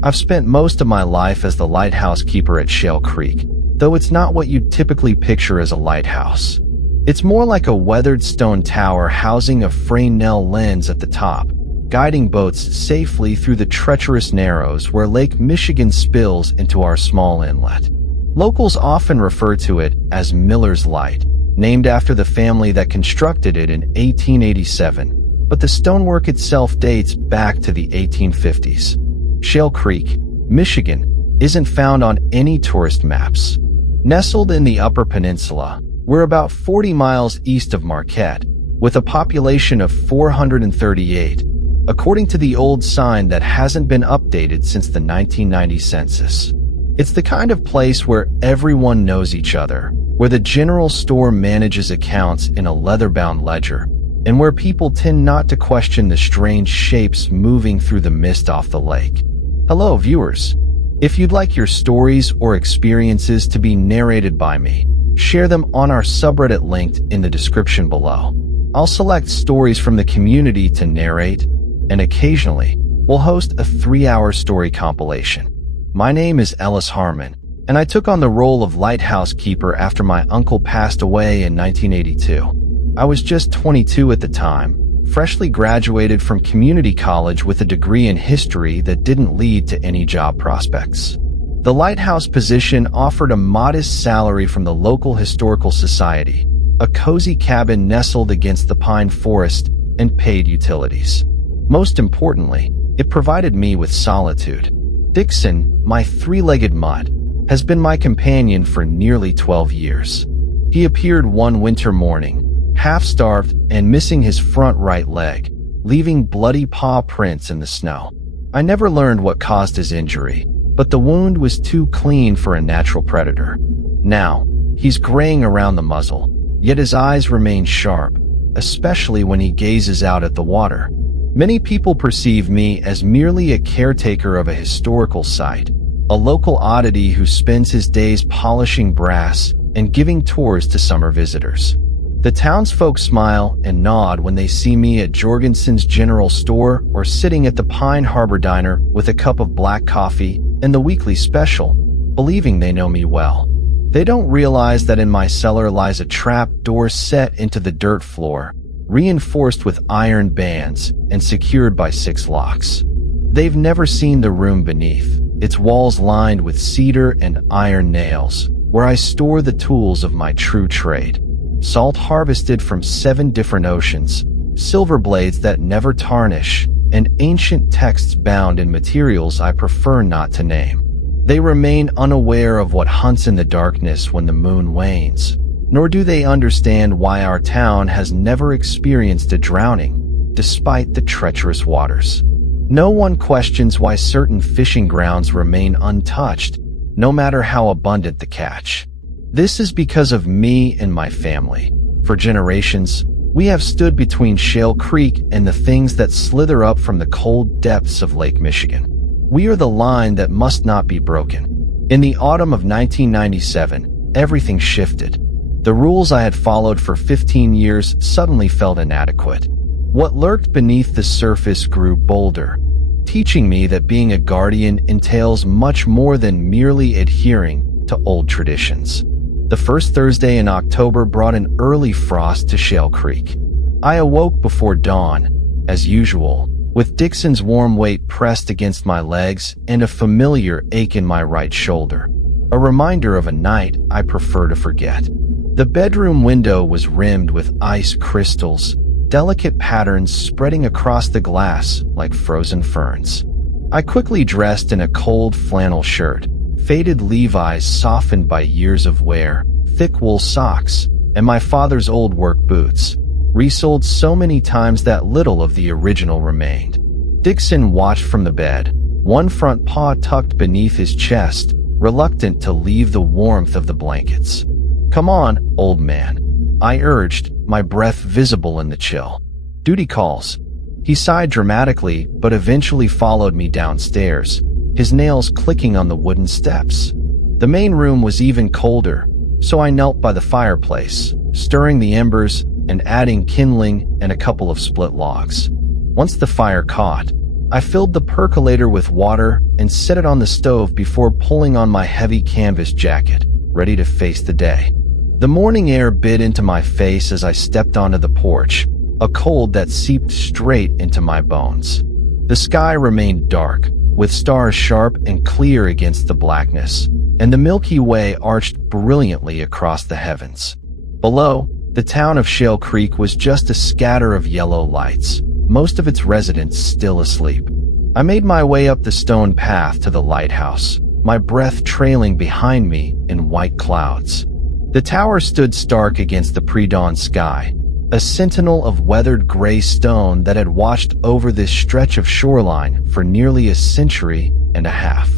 I've spent most of my life as the lighthouse keeper at Shale Creek, though it's not what you'd typically picture as a lighthouse. It's more like a weathered stone tower housing a Fresnel lens at the top, guiding boats safely through the treacherous narrows where Lake Michigan spills into our small inlet. Locals often refer to it as Miller's Light, named after the family that constructed it in 1887, but the stonework itself dates back to the 1850s. Shale Creek, Michigan, isn't found on any tourist maps. Nestled in the Upper Peninsula, we're about 40 miles east of Marquette, with a population of 438, according to the old sign that hasn't been updated since the 1990 census. It's the kind of place where everyone knows each other, where the general store manages accounts in a leather-bound ledger, and where people tend not to question the strange shapes moving through the mist off the lake. Hello, viewers. If you'd like your stories or experiences to be narrated by me, share them on our subreddit linked in the description below. I'll select stories from the community to narrate, and occasionally, we'll host a 3-hour story compilation. My name is Ellis Harmon, and I took on the role of lighthouse keeper after my uncle passed away in 1982. I was just 22 at the time, freshly graduated from community college with a degree in history that didn't lead to any job prospects. The lighthouse position offered a modest salary from the local historical society, a cozy cabin nestled against the pine forest, and paid utilities. Most importantly, it provided me with solitude. Dixon, my 3-legged mutt, has been my companion for nearly 12 years. He appeared one winter morning, half-starved and missing his front right leg, leaving bloody paw prints in the snow. I never learned what caused his injury, but the wound was too clean for a natural predator. Now, he's graying around the muzzle, yet his eyes remain sharp, especially when he gazes out at the water. Many people perceive me as merely a caretaker of a historical site, a local oddity who spends his days polishing brass and giving tours to summer visitors. The townsfolk smile and nod when they see me at Jorgensen's General Store or sitting at the Pine Harbor Diner with a cup of black coffee and the weekly special, believing they know me well. They don't realize that in my cellar lies a trap door set into the dirt floor, reinforced with iron bands and secured by 6 locks. They've never seen the room beneath, its walls lined with cedar and iron nails, where I store the tools of my true trade. Salt harvested from 7 different oceans, silver blades that never tarnish, and ancient texts bound in materials I prefer not to name. They remain unaware of what hunts in the darkness when the moon wanes, nor do they understand why our town has never experienced a drowning, despite the treacherous waters. No one questions why certain fishing grounds remain untouched, no matter how abundant the catch. This is because of me and my family. For generations, we have stood between Shale Creek and the things that slither up from the cold depths of Lake Michigan. We are the line that must not be broken. In the autumn of 1997, everything shifted. The rules I had followed for 15 years suddenly felt inadequate. What lurked beneath the surface grew bolder, teaching me that being a guardian entails much more than merely adhering to old traditions. The first Thursday in October brought an early frost to Shale Creek. I awoke before dawn, as usual, with Dixon's warm weight pressed against my legs and a familiar ache in my right shoulder, a reminder of a night I prefer to forget. The bedroom window was rimmed with ice crystals, delicate patterns spreading across the glass like frozen ferns. I quickly dressed in a cold flannel shirt, faded Levi's softened by years of wear, thick wool socks, and my father's old work boots, resold so many times that little of the original remained. Dixon watched from the bed, one front paw tucked beneath his chest, reluctant to leave the warmth of the blankets. "Come on, old man," I urged, my breath visible in the chill. "Duty calls." He sighed dramatically, but eventually followed me downstairs, his nails clicking on the wooden steps. The main room was even colder, so I knelt by the fireplace, stirring the embers and adding kindling and a couple of split logs. Once the fire caught, I filled the percolator with water and set it on the stove before pulling on my heavy canvas jacket, ready to face the day. The morning air bit into my face as I stepped onto the porch, a cold that seeped straight into my bones. The sky remained dark, with stars sharp and clear against the blackness, and the Milky Way arched brilliantly across the heavens. Below, the town of Shale Creek was just a scatter of yellow lights, most of its residents still asleep. I made my way up the stone path to the lighthouse, my breath trailing behind me in white clouds. The tower stood stark against the pre-dawn sky, a sentinel of weathered gray stone that had watched over this stretch of shoreline for nearly a century and a half.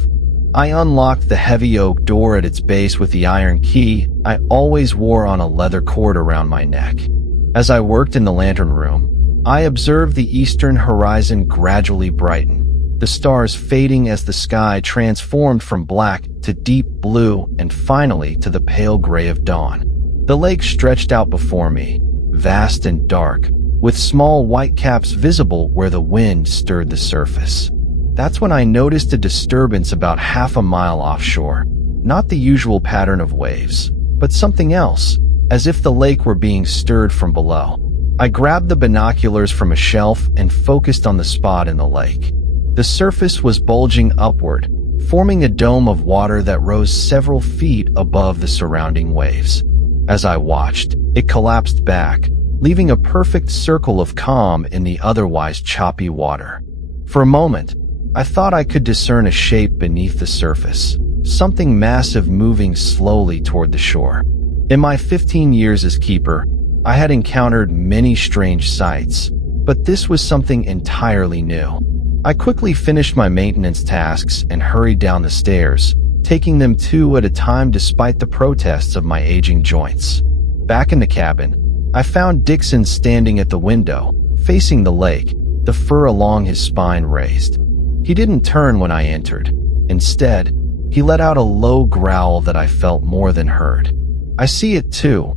I unlocked the heavy oak door at its base with the iron key I always wore on a leather cord around my neck. As I worked in the lantern room, I observed the eastern horizon gradually brighten, the stars fading as the sky transformed from black to deep blue and finally to the pale gray of dawn. The lake stretched out before me, vast and dark, with small white caps visible where the wind stirred the surface. That's when I noticed a disturbance about half a mile offshore. Not the usual pattern of waves, but something else, as if the lake were being stirred from below. I grabbed the binoculars from a shelf and focused on the spot in the lake. The surface was bulging upward, forming a dome of water that rose several feet above the surrounding waves. As I watched, it collapsed back, leaving a perfect circle of calm in the otherwise choppy water. For a moment, I thought I could discern a shape beneath the surface, something massive moving slowly toward the shore. In my 15 years as keeper, I had encountered many strange sights, but this was something entirely new. I quickly finished my maintenance tasks and hurried down the stairs, taking them two at a time despite the protests of my aging joints. Back in the cabin, I found Dixon standing at the window, facing the lake, the fur along his spine raised. He didn't turn when I entered. Instead, he let out a low growl that I felt more than heard. "I see it too,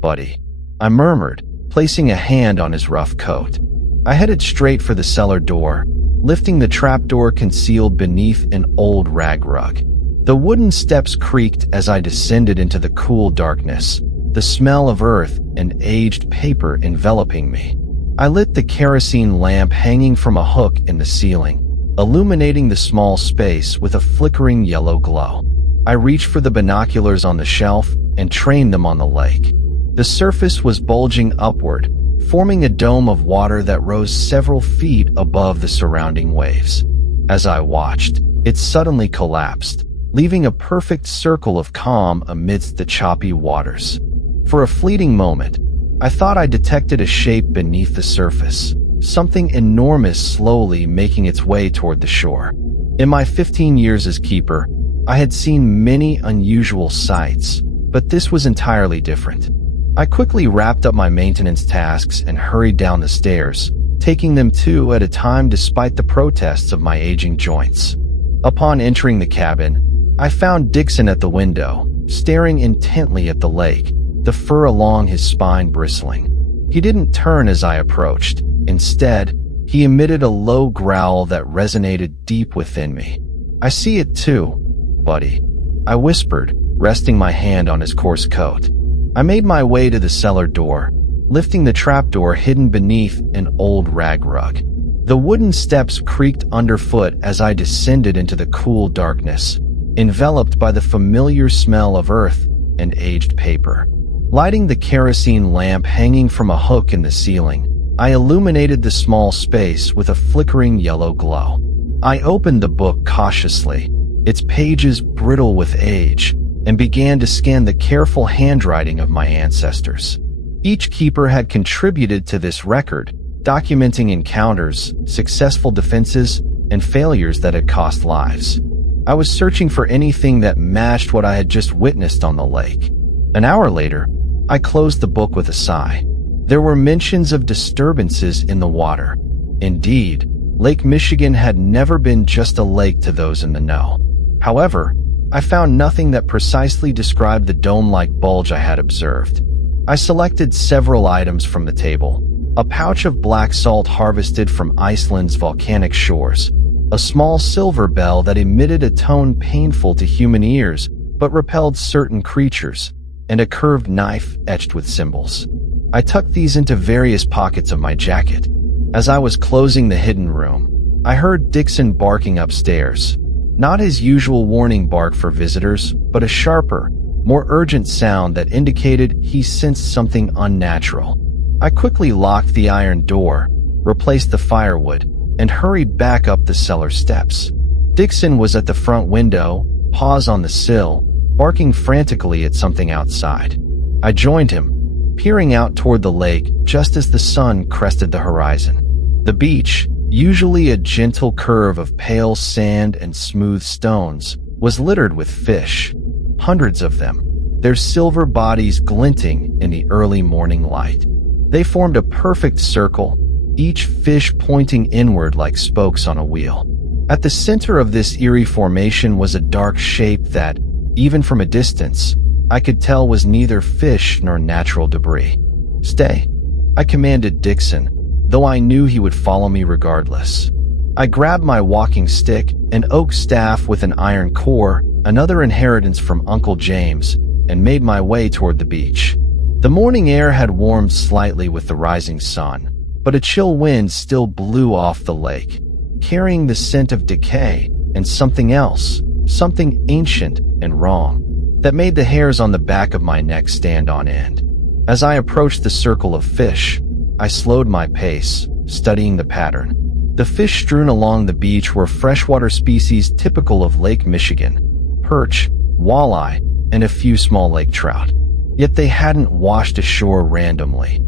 buddy," I murmured, placing a hand on his rough coat. I headed straight for the cellar door, lifting the trapdoor concealed beneath an old rag rug. The wooden steps creaked as I descended into the cool darkness, the smell of earth and aged paper enveloping me. I lit the kerosene lamp hanging from a hook in the ceiling, illuminating the small space with a flickering yellow glow. I reached for the binoculars on the shelf and trained them on the lake. The surface was bulging upward, forming a dome of water that rose several feet above the surrounding waves. As I watched, it suddenly collapsed, leaving a perfect circle of calm amidst the choppy waters. For a fleeting moment, I thought I detected a shape beneath the surface, something enormous slowly making its way toward the shore. In my 15 years as keeper, I had seen many unusual sights, but this was entirely different. I quickly wrapped up my maintenance tasks and hurried down the stairs, taking them two at a time despite the protests of my aging joints. Upon entering the cabin, I found Dixon at the window, staring intently at the lake, the fur along his spine bristling. He didn't turn as I approached. Instead, he emitted a low growl that resonated deep within me. "I see it too, buddy," I whispered, resting my hand on his coarse coat. I made my way to the cellar door, lifting the trapdoor hidden beneath an old rag rug. The wooden steps creaked underfoot as I descended into the cool darkness, enveloped by the familiar smell of earth and aged paper. Lighting the kerosene lamp hanging from a hook in the ceiling, I illuminated the small space with a flickering yellow glow. I opened the book cautiously, its pages brittle with age, and began to scan the careful handwriting of my ancestors. Each keeper had contributed to this record, documenting encounters, successful defenses, and failures that had cost lives. I was searching for anything that matched what I had just witnessed on the lake. An hour later, I closed the book with a sigh. There were mentions of disturbances in the water. Indeed, Lake Michigan had never been just a lake to those in the know. However, I found nothing that precisely described the dome-like bulge I had observed. I selected several items from the table, a pouch of black salt harvested from Iceland's volcanic shores, a small silver bell that emitted a tone painful to human ears but repelled certain creatures, and a curved knife etched with symbols. I tucked these into various pockets of my jacket. As I was closing the hidden room, I heard Dixon barking upstairs. Not his usual warning bark for visitors, but a sharper, more urgent sound that indicated he sensed something unnatural. I quickly locked the iron door, replaced the firewood, and hurried back up the cellar steps. Dixon was at the front window, paws on the sill, barking frantically at something outside. I joined him, peering out toward the lake just as the sun crested the horizon. The beach, usually a gentle curve of pale sand and smooth stones, was littered with fish, hundreds of them, their silver bodies glinting in the early morning light. They formed a perfect circle, each fish pointing inward like spokes on a wheel. At the center of this eerie formation was a dark shape that, even from a distance, I could tell was neither fish nor natural debris. "Stay," I commanded Dixon, though I knew he would follow me regardless. I grabbed my walking stick, an oak staff with an iron core, another inheritance from Uncle James, and made my way toward the beach. The morning air had warmed slightly with the rising sun, but a chill wind still blew off the lake, carrying the scent of decay and something else, something ancient and wrong, that made the hairs on the back of my neck stand on end. As I approached the circle of fish, I slowed my pace, studying the pattern. The fish strewn along the beach were freshwater species typical of Lake Michigan: perch, walleye, and a few small lake trout. Yet they hadn't washed ashore randomly.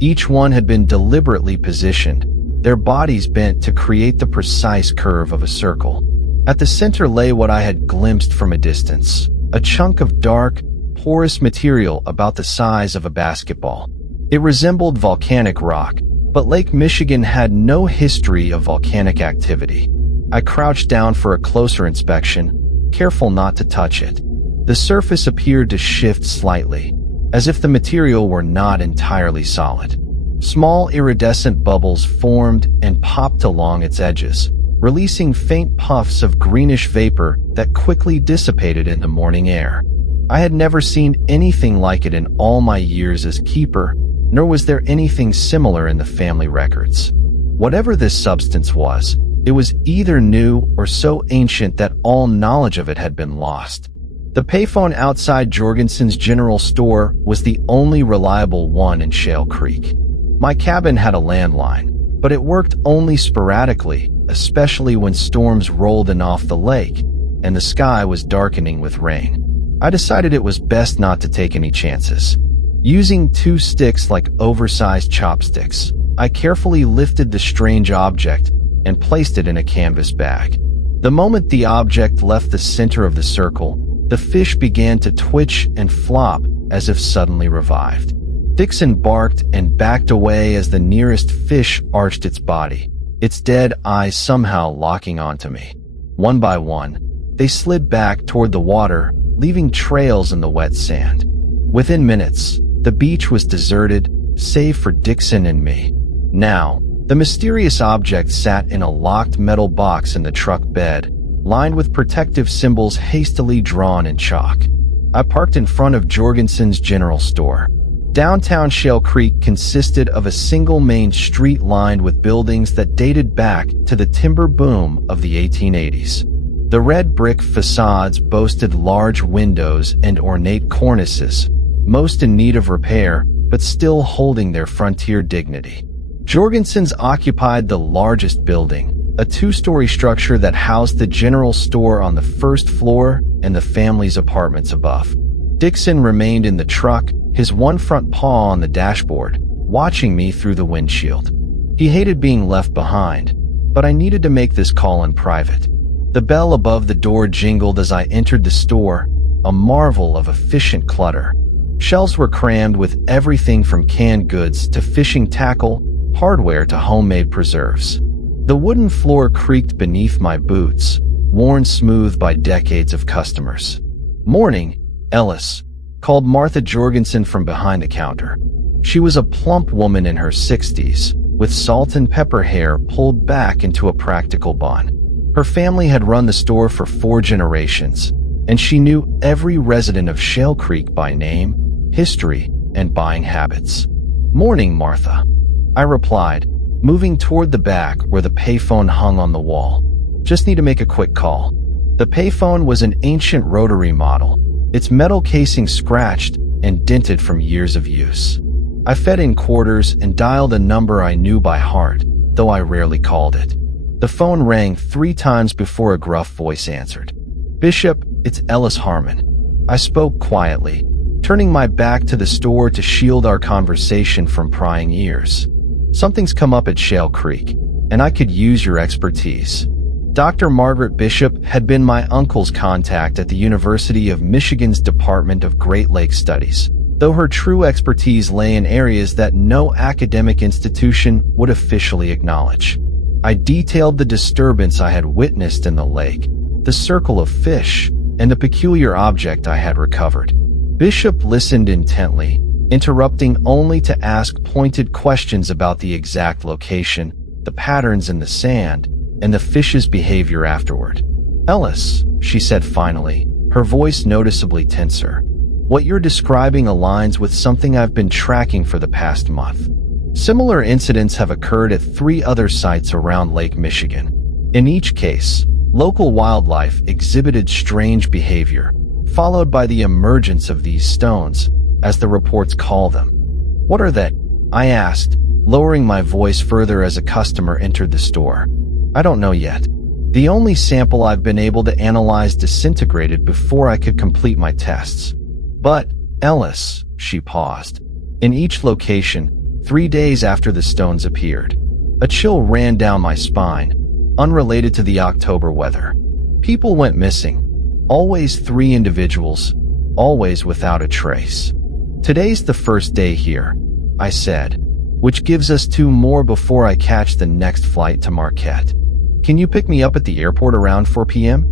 Each one had been deliberately positioned, their bodies bent to create the precise curve of a circle. At the center lay what I had glimpsed from a distance, a chunk of dark, porous material about the size of a basketball. It resembled volcanic rock, but Lake Michigan had no history of volcanic activity. I crouched down for a closer inspection, careful not to touch it. The surface appeared to shift slightly, as if the material were not entirely solid. Small iridescent bubbles formed and popped along its edges, releasing faint puffs of greenish vapor that quickly dissipated in the morning air. I had never seen anything like it in all my years as keeper, nor was there anything similar in the family records. Whatever this substance was, it was either new or so ancient that all knowledge of it had been lost. The payphone outside Jorgensen's general store was the only reliable one in Shale Creek. My cabin had a landline, but it worked only sporadically, especially when storms rolled in off the lake and the sky was darkening with rain. I decided it was best not to take any chances. Using two sticks like oversized chopsticks, I carefully lifted the strange object and placed it in a canvas bag. The moment the object left the center of the circle, the fish began to twitch and flop as if suddenly revived. Dixon barked and backed away as the nearest fish arched its body, its dead eyes somehow locking onto me. One by one, they slid back toward the water, leaving trails in the wet sand. Within minutes, the beach was deserted, save for Dixon and me. Now, the mysterious object sat in a locked metal box in the truck bed, lined with protective symbols hastily drawn in chalk. I parked in front of Jorgensen's general store. Downtown Shale Creek consisted of a single main street lined with buildings that dated back to the timber boom of the 1880s. The red brick facades boasted large windows and ornate cornices, most in need of repair, but still holding their frontier dignity. Jorgensen's occupied the largest building, a two-story structure that housed the general store on the first floor and the family's apartments above. Dixon remained in the truck, his one front paw on the dashboard, watching me through the windshield. He hated being left behind, but I needed to make this call in private. The bell above the door jingled as I entered the store, a marvel of efficient clutter. Shelves were crammed with everything from canned goods to fishing tackle, hardware to homemade preserves. The wooden floor creaked beneath my boots, worn smooth by decades of customers. "Morning, Ellis," called Martha Jorgensen from behind the counter. She was a plump woman in her 60s, with salt and pepper hair pulled back into a practical bun. Her family had run the store for 4 generations, and she knew every resident of Shale Creek by name, history, and buying habits. "Morning, Martha," I replied, moving toward the back where the payphone hung on the wall. "Just need to make a quick call." The payphone was an ancient rotary model, its metal casing scratched and dented from years of use. I fed in quarters and dialed a number I knew by heart, though I rarely called it. The phone rang 3 times before a gruff voice answered. "Bishop, it's Ellis Harmon." I spoke quietly, turning my back to the store to shield our conversation from prying ears. "Something's come up at Shale Creek, and I could use your expertise." Dr. Margaret Bishop had been my uncle's contact at the University of Michigan's Department of Great Lakes Studies, though her true expertise lay in areas that no academic institution would officially acknowledge. I detailed the disturbance I had witnessed in the lake, the circle of fish, and the peculiar object I had recovered. Bishop listened intently, interrupting only to ask pointed questions about the exact location, the patterns in the sand, and the fish's behavior afterward. "Ellis," she said finally, her voice noticeably tenser, "what you're describing aligns with something I've been tracking for the past month. Similar incidents have occurred at 3 other sites around Lake Michigan. In each case, local wildlife exhibited strange behavior, followed by the emergence of these stones, as the reports call them." "What are they?" I asked, lowering my voice further as a customer entered the store. "I don't know yet. The only sample I've been able to analyze disintegrated before I could complete my tests." "But, Ellis," she paused, "in each location, 3 days after the stones appeared, a chill ran down my spine, unrelated to the October weather. People went missing. Always 3 individuals, always without a trace. Today's the first day here," I said, "which gives us 2 more before I catch the next flight to Marquette. Can you pick me up at the airport around 4 p.m.?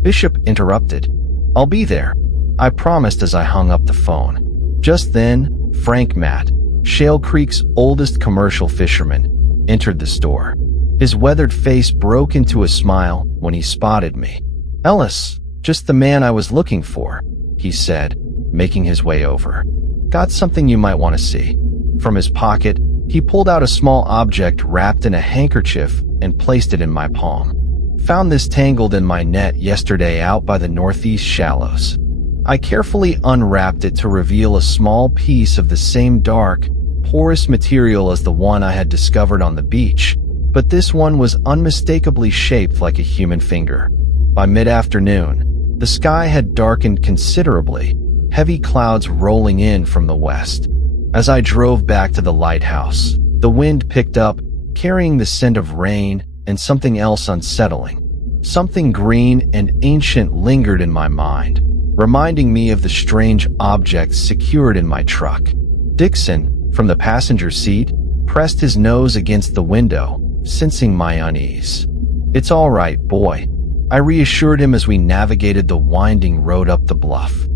Bishop interrupted. "I'll be there," I promised as I hung up the phone. Just then, Frank Matt, Shale Creek's oldest commercial fisherman, entered the store. His weathered face broke into a smile when he spotted me. "Ellis, just the man I was looking for," he said, making his way over. "Got something you might want to see." From his pocket, he pulled out a small object wrapped in a handkerchief and placed it in my palm. "Found this tangled in my net yesterday out by the northeast shallows." I carefully unwrapped it to reveal a small piece of the same dark, porous material as the one I had discovered on the beach, but this one was unmistakably shaped like a human finger. By mid-afternoon, the sky had darkened considerably, heavy clouds rolling in from the west. As I drove back to the lighthouse, the wind picked up, carrying the scent of rain and something else unsettling. Something green and ancient lingered in my mind, reminding me of the strange objects secured in my truck. Dixon, from the passenger seat, pressed his nose against the window, sensing my unease. "It's all right, boy," I reassured him as we navigated the winding road up the bluff.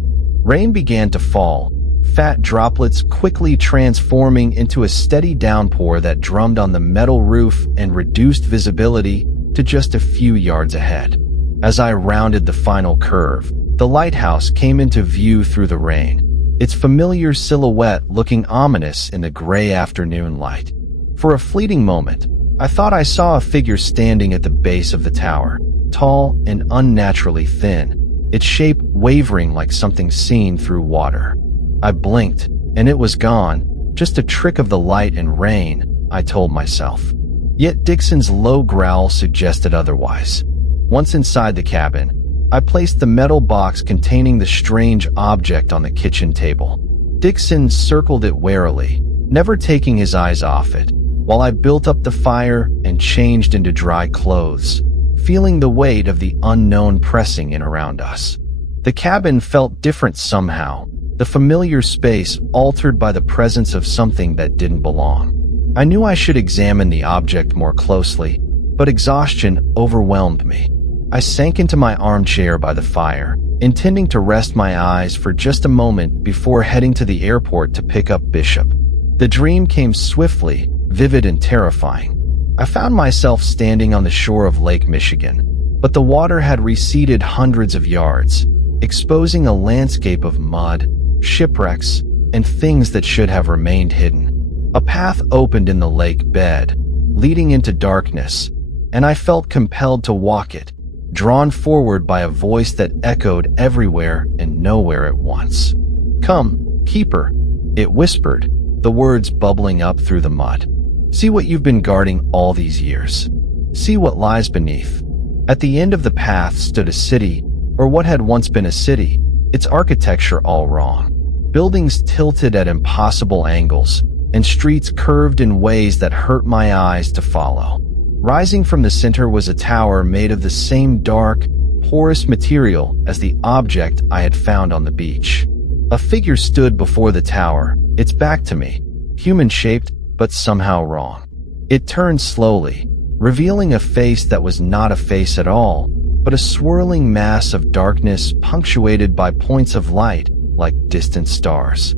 Rain began to fall, fat droplets quickly transforming into a steady downpour that drummed on the metal roof and reduced visibility to just a few yards ahead. As I rounded the final curve, the lighthouse came into view through the rain, its familiar silhouette looking ominous in the gray afternoon light. For a fleeting moment, I thought I saw a figure standing at the base of the tower, tall and unnaturally thin, its shape wavering like something seen through water. I blinked, and it was gone, just a trick of the light and rain, I told myself. Yet Dixon's low growl suggested otherwise. Once inside the cabin, I placed the metal box containing the strange object on the kitchen table. Dixon circled it warily, never taking his eyes off it, while I built up the fire and changed into dry clothes, feeling the weight of the unknown pressing in around us. The cabin felt different somehow, the familiar space altered by the presence of something that didn't belong. I knew I should examine the object more closely, but exhaustion overwhelmed me. I sank into my armchair by the fire, intending to rest my eyes for just a moment before heading to the airport to pick up Bishop. The dream came swiftly, vivid and terrifying. I found myself standing on the shore of Lake Michigan, but the water had receded hundreds of yards, exposing a landscape of mud, shipwrecks, and things that should have remained hidden. A path opened in the lake bed, leading into darkness, and I felt compelled to walk it, drawn forward by a voice that echoed everywhere and nowhere at once. "Come, keeper," it whispered, the words bubbling up through the mud. "See what you've been guarding all these years. See what lies beneath." At the end of the path stood a city, or what had once been a city, its architecture all wrong. Buildings tilted at impossible angles, and streets curved in ways that hurt my eyes to follow. Rising from the center was a tower made of the same dark, porous material as the object I had found on the beach. A figure stood before the tower, its back to me, human-shaped but somehow wrong. It turned slowly, revealing a face that was not a face at all, but a swirling mass of darkness punctuated by points of light like distant stars.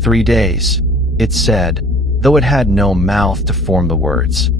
3 days, it said, though it had no mouth to form the words.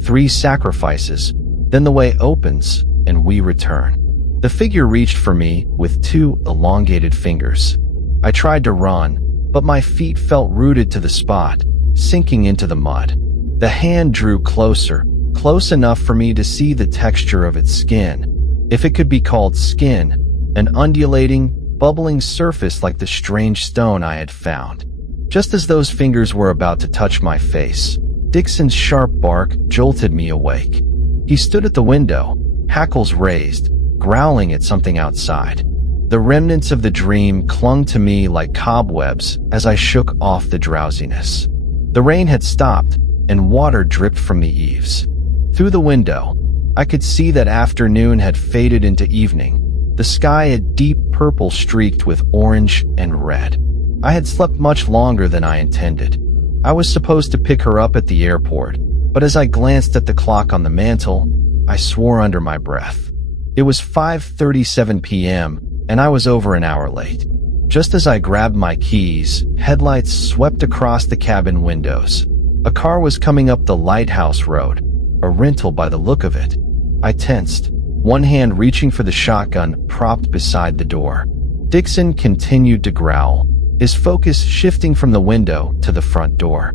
3 sacrifices, then the way opens, and we return. The figure reached for me with 2 elongated fingers. I tried to run, but my feet felt rooted to the spot, sinking into the mud. The hand drew closer, close enough for me to see the texture of its skin, if it could be called skin, an undulating, bubbling surface like the strange stone I had found. Just as those fingers were about to touch my face, Dixon's sharp bark jolted me awake. He stood at the window, hackles raised, growling at something outside. The remnants of the dream clung to me like cobwebs as I shook off the drowsiness. The rain had stopped, and water dripped from the eaves. Through the window, I could see that afternoon had faded into evening, the sky a deep purple streaked with orange and red. I had slept much longer than I intended. I was supposed to pick her up at the airport, but as I glanced at the clock on the mantel, I swore under my breath. It was 5:37 p.m., and I was over an hour late. Just as I grabbed my keys, headlights swept across the cabin windows. A car was coming up the Lighthouse road, a rental by the look of it. I tensed, one hand reaching for the shotgun propped beside the door. Dixon continued to growl, his focus shifting from the window to the front door.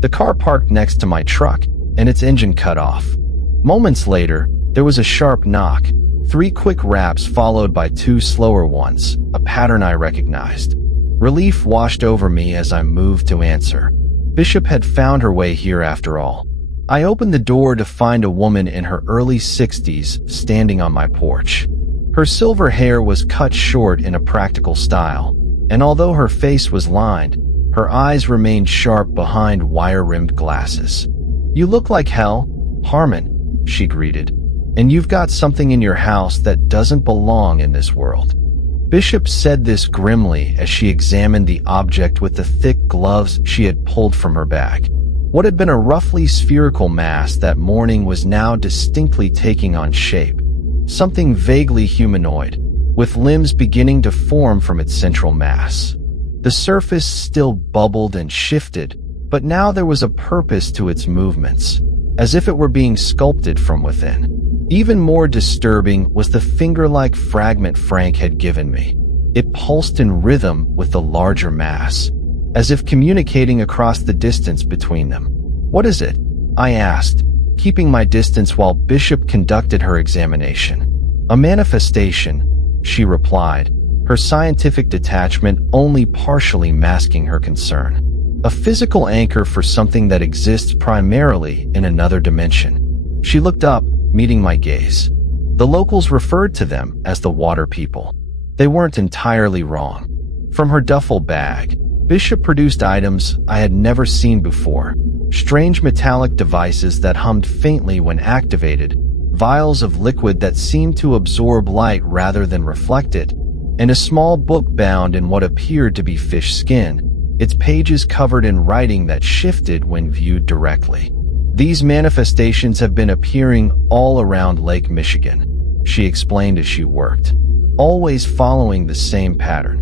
The car parked next to my truck, and its engine cut off. Moments later, there was a sharp knock, 3 quick raps followed by 2 slower ones, a pattern I recognized. Relief washed over me as I moved to answer. Bishop had found her way here after all. I opened the door to find a woman in her early 60s standing on my porch. Her silver hair was cut short in a practical style, and although her face was lined, her eyes remained sharp behind wire-rimmed glasses. "You look like hell, Harmon," she greeted, "and you've got something in your house that doesn't belong in this world." Bishop said this grimly as she examined the object with the thick gloves she had pulled from her bag. What had been a roughly spherical mass that morning was now distinctly taking on shape, something vaguely humanoid, with limbs beginning to form from its central mass. The surface still bubbled and shifted, but now there was a purpose to its movements, as if it were being sculpted from within. Even more disturbing was the finger-like fragment Frank had given me. It pulsed in rhythm with the larger mass, as if communicating across the distance between them. "What is it?" I asked, keeping my distance while Bishop conducted her examination. "A manifestation," she replied, her scientific detachment only partially masking her concern. "A physical anchor for something that exists primarily in another dimension." She looked up, meeting my gaze. The locals referred to them as the Water People. They weren't entirely wrong. From her duffel bag, Bishop produced items I had never seen before. Strange metallic devices that hummed faintly when activated, vials of liquid that seemed to absorb light rather than reflect it, and a small book bound in what appeared to be fish skin, its pages covered in writing that shifted when viewed directly. "These manifestations have been appearing all around Lake Michigan," she explained as she worked. always following the same pattern.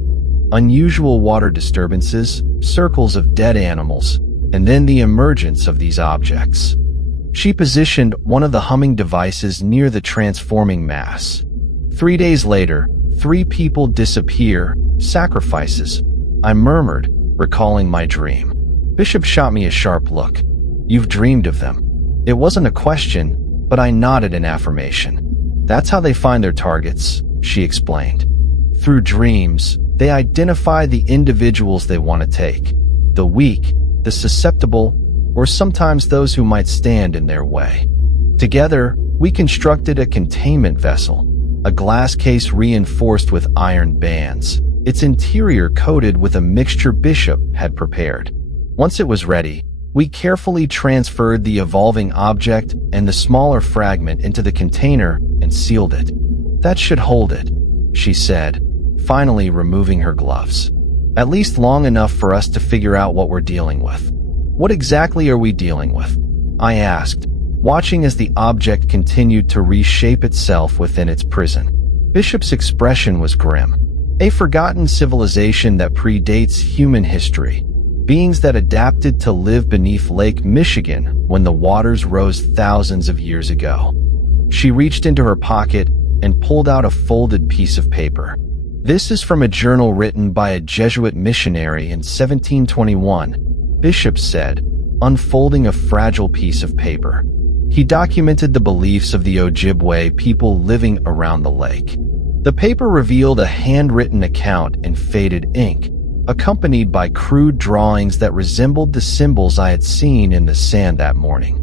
Unusual water disturbances, circles of dead animals, and then the emergence of these objects. She positioned one of the humming devices near the transforming mass. 3 days later, 3 people disappear, sacrifices. I murmured, recalling my dream. Bishop shot me a sharp look. You've dreamed of them. It wasn't a question, but I nodded in affirmation. That's how they find their targets, she explained. Through dreams, they identify the individuals they want to take. The weak, the susceptible, or sometimes those who might stand in their way. Together, we constructed a containment vessel, a glass case reinforced with iron bands, its interior coated with a mixture Bishop had prepared. Once it was ready, we carefully transferred the evolving object and the smaller fragment into the container and sealed it. That should hold it, she said, finally removing her gloves. At least long enough for us to figure out what we're dealing with. What exactly are we dealing with? I asked, watching as the object continued to reshape itself within its prison. Bishop's expression was grim. A forgotten civilization that predates human history. Beings that adapted to live beneath Lake Michigan when the waters rose thousands of years ago. She reached into her pocket and pulled out a folded piece of paper. This is from a journal written by a Jesuit missionary in 1721, Bishop said, unfolding a fragile piece of paper. He documented the beliefs of the Ojibwe people living around the lake. The paper revealed a handwritten account in faded ink, accompanied by crude drawings that resembled the symbols I had seen in the sand that morning.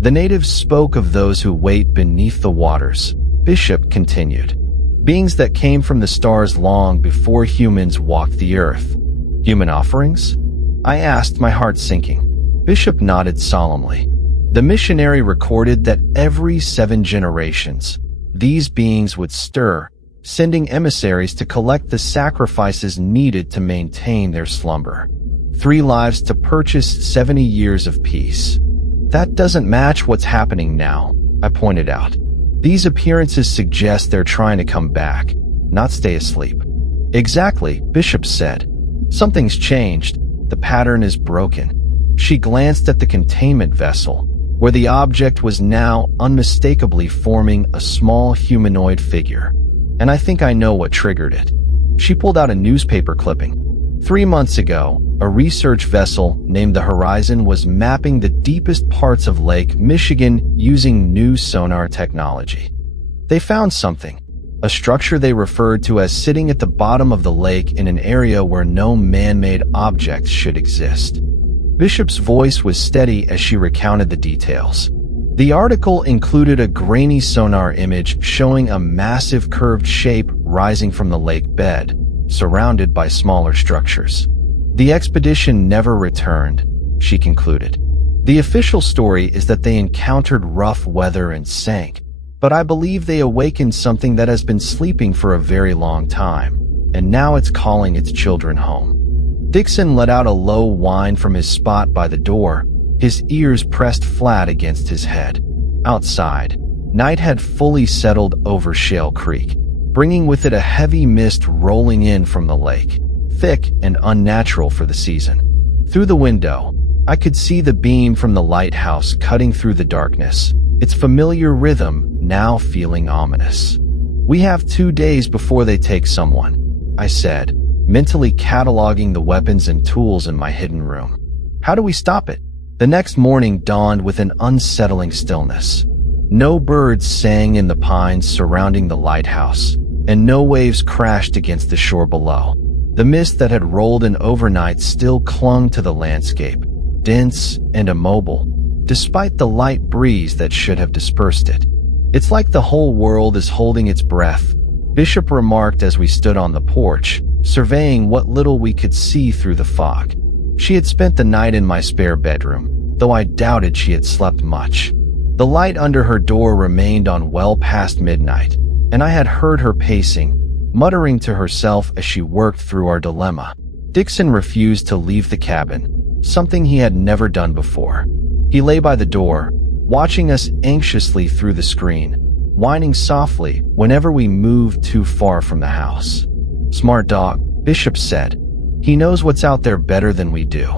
The natives spoke of those who wait beneath the waters, Bishop continued. Beings that came from the stars long before humans walked the earth. Human offerings? I asked, my heart sinking. Bishop nodded solemnly. The missionary recorded that every 7 generations, these beings would stir, sending emissaries to collect the sacrifices needed to maintain their slumber. 3 lives to purchase 70 years of peace. That doesn't match what's happening now, I pointed out. These appearances suggest they're trying to come back, not stay asleep. Exactly, Bishop said. Something's changed. The pattern is broken. She glanced at the containment vessel, where the object was now unmistakably forming a small humanoid figure. And I think I know what triggered it. She pulled out a newspaper clipping. 3 months ago, a research vessel named the Horizon was mapping the deepest parts of Lake Michigan using new sonar technology. They found something, a structure they referred to as sitting at the bottom of the lake in an area where no man-made objects should exist. Bishop's voice was steady as she recounted the details. The article included a grainy sonar image showing a massive curved shape rising from the lake bed, surrounded by smaller structures. The expedition never returned, she concluded. The official story is that they encountered rough weather and sank, but I believe they awakened something that has been sleeping for a very long time, and now it's calling its children home. Dixon let out a low whine from his spot by the door, his ears pressed flat against his head. Outside, night had fully settled over Shale Creek, bringing with it a heavy mist rolling in from the lake, thick and unnatural for the season. Through the window, I could see the beam from the lighthouse cutting through the darkness, its familiar rhythm now feeling ominous. We have 2 days before they take someone, I said, mentally cataloging the weapons and tools in my hidden room. How do we stop it? The next morning dawned with an unsettling stillness. No birds sang in the pines surrounding the lighthouse, and no waves crashed against the shore below. The mist that had rolled in overnight still clung to the landscape, dense and immobile, despite the light breeze that should have dispersed it. It's like the whole world is holding its breath, Bishop remarked as we stood on the porch, surveying what little we could see through the fog. She had spent the night in my spare bedroom, though I doubted she had slept much. The light under her door remained on well past midnight, and I had heard her pacing, muttering to herself as she worked through our dilemma. Dixon refused to leave the cabin, something he had never done before. He lay by the door, watching us anxiously through the screen, whining softly whenever we moved too far from the house. "Smart dog," Bishop said. "He knows what's out there better than we do."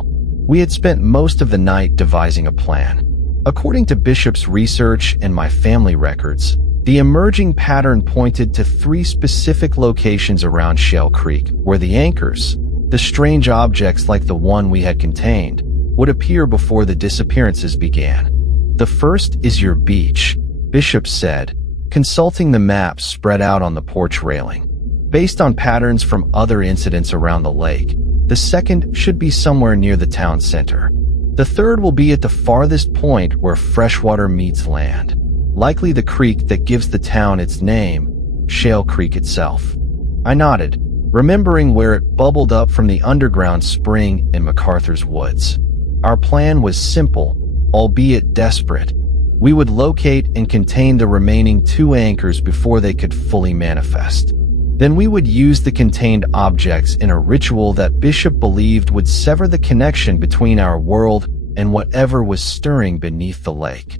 We had spent most of the night devising a plan. According to Bishop's research and my family records, the emerging pattern pointed to 3 specific locations around Shale Creek where the anchors, the strange objects like the one we had contained, would appear before the disappearances began. "The first is your beach," Bishop said, consulting the maps spread out on the porch railing. "Based on patterns from other incidents around the lake, the second should be somewhere near the town center. The third will be at the farthest point where freshwater meets land, likely the creek that gives the town its name, Shale Creek itself." I nodded, remembering where it bubbled up from the underground spring in MacArthur's woods. Our plan was simple, albeit desperate. We would locate and contain the remaining 2 anchors before they could fully manifest. Then we would use the contained objects in a ritual that Bishop believed would sever the connection between our world and whatever was stirring beneath the lake.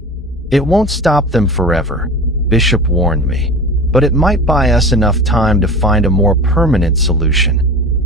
"It won't stop them forever," Bishop warned me, "but it might buy us enough time to find a more permanent solution."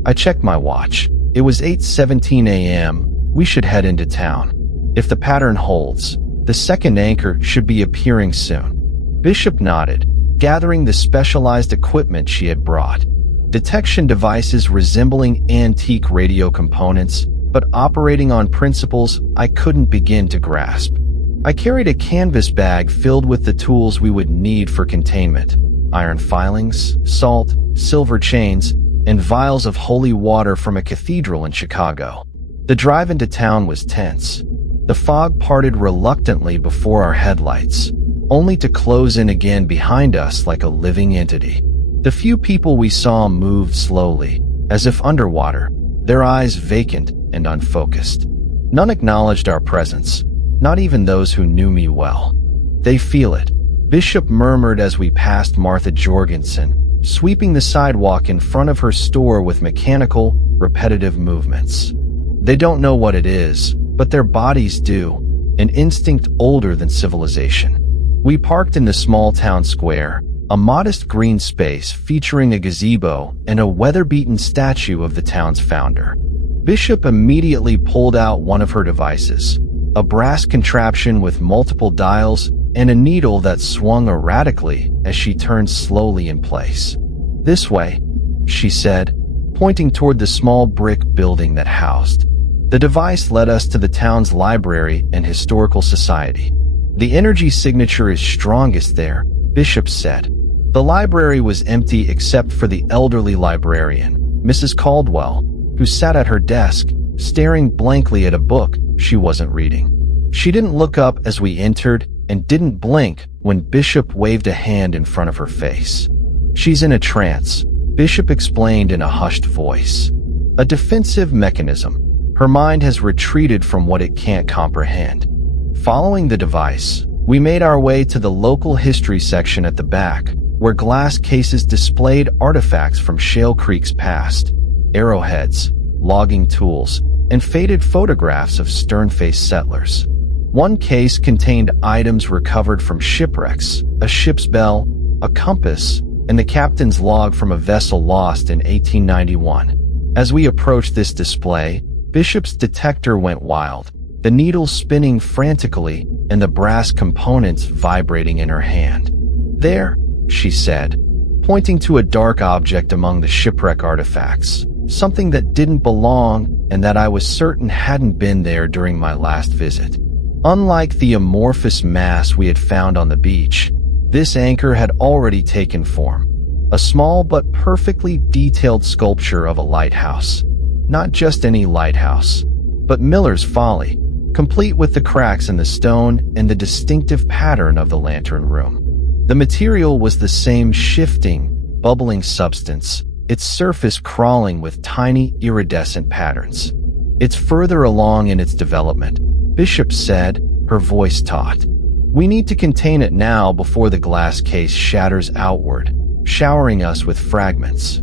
I checked my watch. It was 8:17 a.m. We should head into town. If the pattern holds, the second anchor should be appearing soon. Bishop nodded, gathering the specialized equipment she had brought. Detection devices resembling antique radio components, but operating on principles I couldn't begin to grasp. I carried a canvas bag filled with the tools we would need for containment: iron filings, salt, silver chains, and vials of holy water from a cathedral in Chicago. The drive into town was tense. The fog parted reluctantly before our headlights, only to close in again behind us like a living entity. The few people we saw moved slowly, as if underwater, their eyes vacant and unfocused. None acknowledged our presence, not even those who knew me well. "They feel it," Bishop murmured as we passed Martha Jorgensen, sweeping the sidewalk in front of her store with mechanical, repetitive movements. "They don't know what it is, but their bodies do, an instinct older than civilization." We parked in the small town square, a modest green space featuring a gazebo and a weather-beaten statue of the town's founder. Bishop immediately pulled out one of her devices, a brass contraption with multiple dials and a needle that swung erratically as she turned slowly in place. "This way," she said, pointing toward the small brick building that housed. The device led us to the town's library and historical society. "The energy signature is strongest there," Bishop said. The library was empty except for the elderly librarian, Mrs. Caldwell, who sat at her desk, staring blankly at a book she wasn't reading. She didn't look up as we entered and didn't blink when Bishop waved a hand in front of her face. "She's in a trance," Bishop explained in a hushed voice. "A defensive mechanism. Her mind has retreated from what it can't comprehend." Following the device, we made our way to the local history section at the back, where glass cases displayed artifacts from Shale Creek's past: arrowheads, logging tools, and faded photographs of stern-faced settlers. One case contained items recovered from shipwrecks: a ship's bell, a compass, and the captain's log from a vessel lost in 1891. As we approached this display, Bishop's detector went wild, the needle spinning frantically and the brass components vibrating in her hand. "There," she said, pointing to a dark object among the shipwreck artifacts, something that didn't belong and that I was certain hadn't been there during my last visit. Unlike the amorphous mass we had found on the beach, this anchor had already taken form. A small but perfectly detailed sculpture of a lighthouse. Not just any lighthouse, but Miller's Folly, complete with the cracks in the stone and the distinctive pattern of the lantern room. The material was the same shifting, bubbling substance, its surface crawling with tiny, iridescent patterns. "It's further along in its development," Bishop said, her voice taut. "We need to contain it now before the glass case shatters outward, showering us with fragments."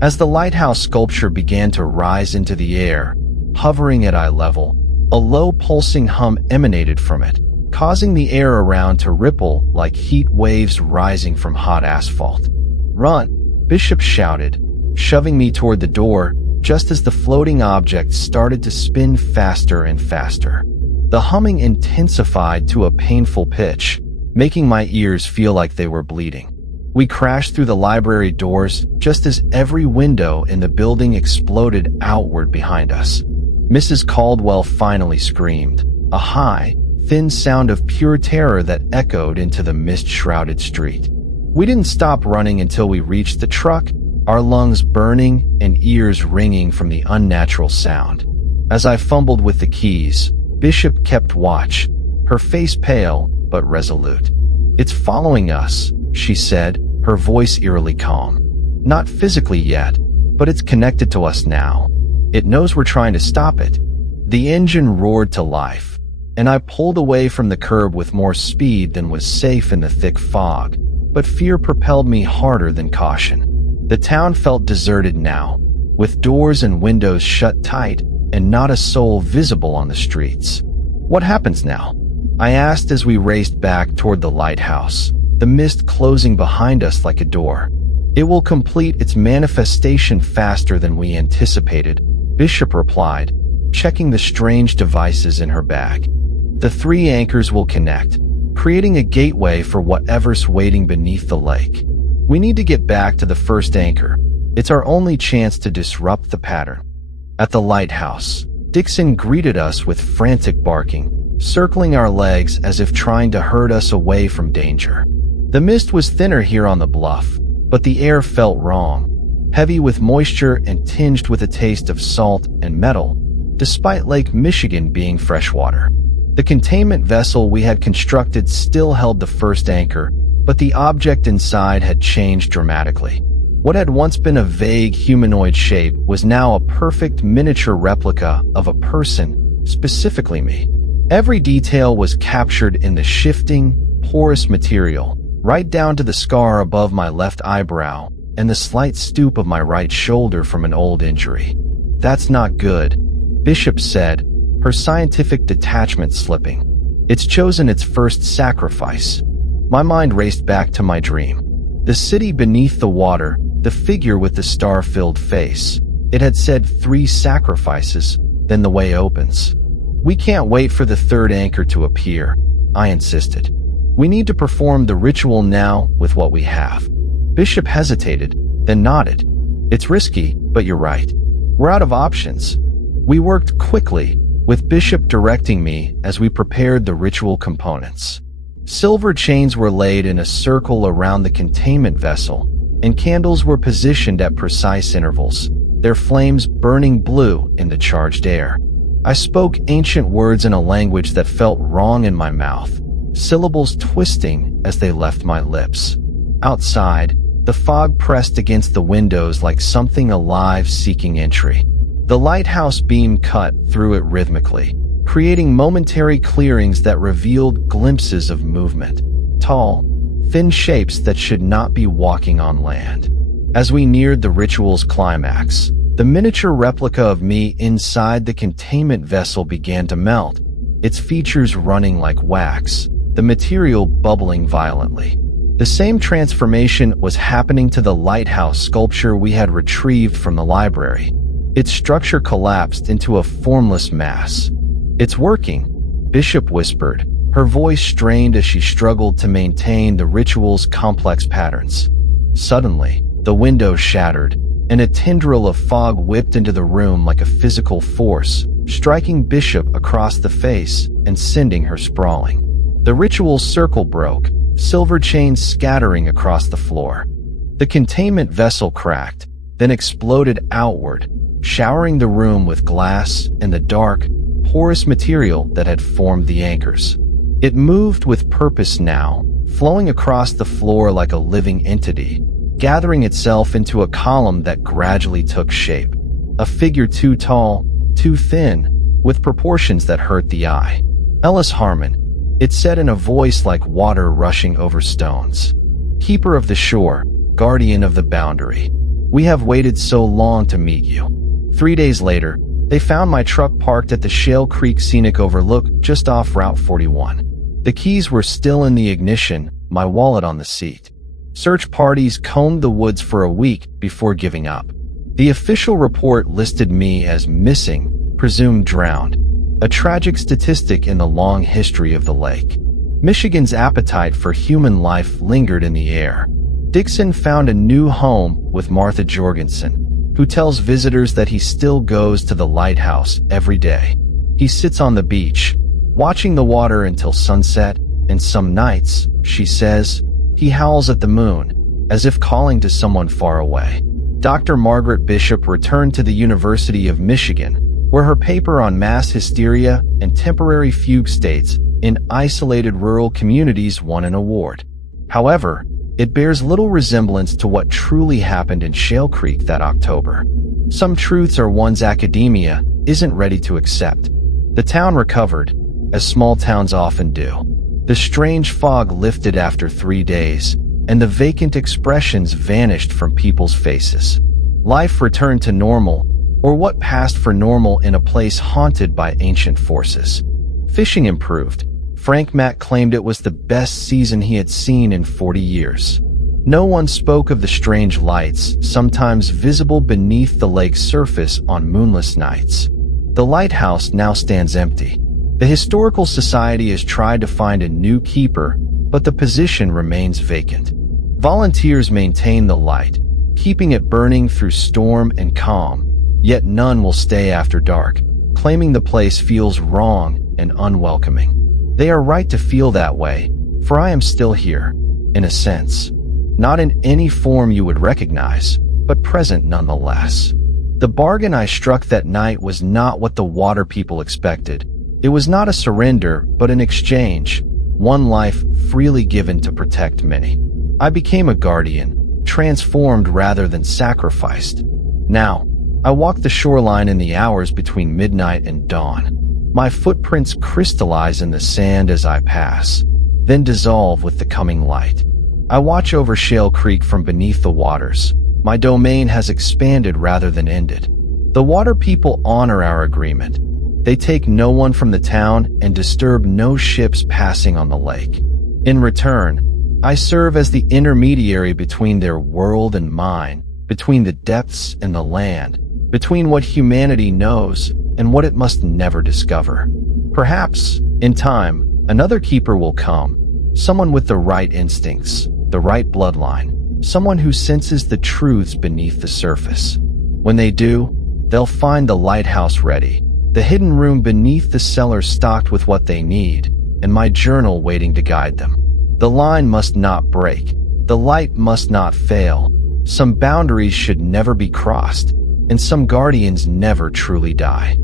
As the lighthouse sculpture began to rise into the air, hovering at eye level, a low pulsing hum emanated from it, causing the air around to ripple like heat waves rising from hot asphalt. "Run!" Bishop shouted, shoving me toward the door just as the floating object started to spin faster and faster. The humming intensified to a painful pitch, making my ears feel like they were bleeding. We crashed through the library doors just as every window in the building exploded outward behind us. Mrs. Caldwell finally screamed, a high, thin sound of pure terror that echoed into the mist-shrouded street. We didn't stop running until we reached the truck, our lungs burning and ears ringing from the unnatural sound. As I fumbled with the keys, Bishop kept watch, her face pale but resolute. "It's following us," she said, her voice eerily calm. "Not physically yet, but it's connected to us now. It knows we're trying to stop it." The engine roared to life, and I pulled away from the curb with more speed than was safe in the thick fog, but fear propelled me harder than caution. The town felt deserted now, with doors and windows shut tight and not a soul visible on the streets. "What happens now?" I asked as we raced back toward the lighthouse, the mist closing behind us like a door. "It will complete its manifestation faster than we anticipated," Bishop replied, checking the strange devices in her bag. "The 3 anchors will connect, creating a gateway for whatever's waiting beneath the lake. We need to get back to the first anchor. It's our only chance to disrupt the pattern." At the lighthouse, Dixon greeted us with frantic barking, circling our legs as if trying to herd us away from danger. The mist was thinner here on the bluff, but the air felt wrong, heavy with moisture and tinged with a taste of salt and metal, despite Lake Michigan being freshwater. The containment vessel we had constructed still held the first anchor, but the object inside had changed dramatically. What had once been a vague humanoid shape was now a perfect miniature replica of a person, specifically me. Every detail was captured in the shifting, porous material, right down to the scar above my left eyebrow and the slight stoop of my right shoulder from an old injury. "That's not good," Bishop said, her scientific detachment slipping. "It's chosen its first sacrifice." My mind raced back to my dream. The city beneath the water, the figure with the star-filled face. It had said 3 sacrifices, then the way opens. "We can't wait for the 3rd anchor to appear," I insisted. "We need to perform the ritual now with what we have." Bishop hesitated, then nodded. "It's risky, but you're right. We're out of options." We worked quickly, with Bishop directing me as we prepared the ritual components. Silver chains were laid in a circle around the containment vessel, and candles were positioned at precise intervals, their flames burning blue in the charged air. I spoke ancient words in a language that felt wrong in my mouth, syllables twisting as they left my lips. Outside, the fog pressed against the windows like something alive seeking entry. The lighthouse beam cut through it rhythmically, creating momentary clearings that revealed glimpses of movement. Tall, thin shapes that should not be walking on land. As we neared the ritual's climax, the miniature replica of me inside the containment vessel began to melt, its features running like wax, the material bubbling violently. The same transformation was happening to the lighthouse sculpture we had retrieved from the library. Its structure collapsed into a formless mass. "It's working," Bishop whispered, her voice strained as she struggled to maintain the ritual's complex patterns. Suddenly, the window shattered, and a tendril of fog whipped into the room like a physical force, striking Bishop across the face and sending her sprawling. The ritual's circle broke, silver chains scattering across the floor. The containment vessel cracked, then exploded outward, showering the room with glass and the dark, porous material that had formed the anchors. It moved with purpose now, flowing across the floor like a living entity, gathering itself into a column that gradually took shape. A figure too tall, too thin, with proportions that hurt the eye. "Ellis Harmon," it said in a voice like water rushing over stones. "Keeper of the shore, guardian of the boundary. We have waited so long to meet you." 3 days later, they found my truck parked at the Shale Creek Scenic Overlook just off Route 41. The keys were still in the ignition, my wallet on the seat. Search parties combed the woods for a week before giving up. The official report listed me as missing, presumed drowned, a tragic statistic in the long history of the lake. Michigan's appetite for human life lingered in the air. Dixon found a new home with Martha Jorgensen, who tells visitors that he still goes to the lighthouse every day. He sits on the beach, watching the water until sunset, and some nights, she says, he howls at the moon, as if calling to someone far away. Dr. Margaret Bishop returned to the University of Michigan, where her paper on mass hysteria and temporary fugue states in isolated rural communities won an award. However, it bears little resemblance to what truly happened in Shale Creek that October. Some truths are one's academia isn't ready to accept. The town recovered, as small towns often do. The strange fog lifted after 3 days, and the vacant expressions vanished from people's faces. Life returned to normal, or what passed for normal in a place haunted by ancient forces. Fishing improved. Frank Mack claimed it was the best season he had seen in 40 years. No one spoke of the strange lights, sometimes visible beneath the lake's surface on moonless nights. The lighthouse now stands empty. The Historical Society has tried to find a new keeper, but the position remains vacant. Volunteers maintain the light, keeping it burning through storm and calm, yet none will stay after dark, claiming the place feels wrong and unwelcoming. They are right to feel that way, for I am still here, in a sense. Not in any form you would recognize, but present nonetheless. The bargain I struck that night was not what the water people expected. It was not a surrender, but an exchange, one life freely given to protect many. I became a guardian, transformed rather than sacrificed. Now, I walk the shoreline in the hours between midnight and dawn. My footprints crystallize in the sand as I pass, then dissolve with the coming light. I watch over Shale Creek from beneath the waters. My domain has expanded rather than ended. The water people honor our agreement. They take no one from the town and disturb no ships passing on the lake. In return, I serve as the intermediary between their world and mine, between the depths and the land, between what humanity knows and what it must never discover. Perhaps, in time, another keeper will come, someone with the right instincts, the right bloodline, someone who senses the truths beneath the surface. When they do, they'll find the lighthouse ready, the hidden room beneath the cellar stocked with what they need, and my journal waiting to guide them. The line must not break. The light must not fail. Some boundaries should never be crossed, and some guardians never truly die.